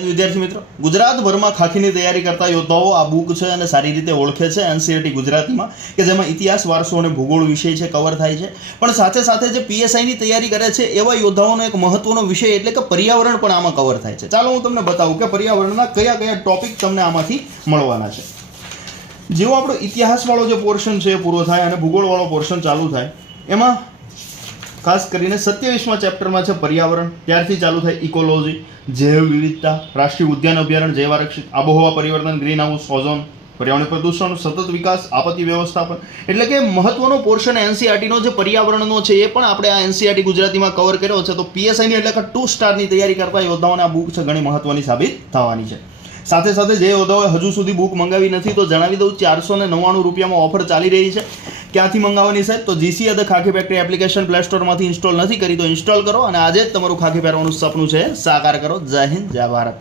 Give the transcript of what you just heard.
વિદ્યાર્થી મિત્રો, ગુજરાતભરમાં ખાખીની તૈયારી કરતા યોદ્ધાઓ આ બુક છે અને સારી રીતે ઓળખે છે એનસીઈઆરટી ગુજરાતીમાં, કે જેમાં ઇતિહાસ, વારસો અને ભૂગોળ વિષય છે કવર થાય છે. પણ સાથે સાથે જે પીએસઆઈની તૈયારી કરે છે એવા યોદ્ધાઓનો એક મહત્વનો વિષય એટલે કે પર્યાવરણ પણ આમાં કવર થાય છે. ચાલો હું તમને બતાવું કે પર્યાવરણના કયા કયા ટોપિક તમને આમાંથી મળવાના છે. જેવો આપણો ઇતિહાસવાળો જે પોર્શન છે એ પૂરો થાય અને ભૂગોળવાળો પોર્શન ચાલુ થાય, એમાં ખાસ કરીને 27મા ચેપ્ટરમાં છે પર્યાવરણ, ત્યારથી ચાલુ થાય ઇકોલોજી, જૈવ વિવિધતા, રાષ્ટ્રીય ઉદ્યાન અભયારણ્ય, જૈવ આરક્ષિત, આબોહવા પરિવર્તન, ગ્રીન હાઉસ, ઓઝોન, પર્યાવરણ પ્રદૂષણ, સતત વિકાસ, આપત્તિ વ્યવસ્થાપન. એટલે કે મહત્વનો પોર્શન એનસીઈઆરટીનો જે પર્યાવરણનો છે એ પણ આપણે આ એનસીઈઆરટી ગુજરાતીમાં કવર કર્યો છે. તો પીએસઆઈની એટલે કે 2 સ્ટારની તૈયારી કરતા યોદ્ધાઓને આ બુક છે ઘણી મહત્વની સાબિત થવાની છે. સાથે સાથે જે યોદ્ધાઓએ હજુ સુધી બુક મંગાવી નથી તો જણાવી દઉં, 499 રૂપિયામાં ઓફર ચાલી રહી છે. ક્યાંથી મંગાવવાની સાહેબ? તો GCA the Khakhi factory application play સ્ટોરમાંથી ઇન્સ્ટોલ નથી કરી તો ઇન્સ્ટોલ કરો અને આજે જ તમારું ખાખી પહેરવાનું સપનું છે સાકાર કરો. જય હિન્દ, જય ભારત.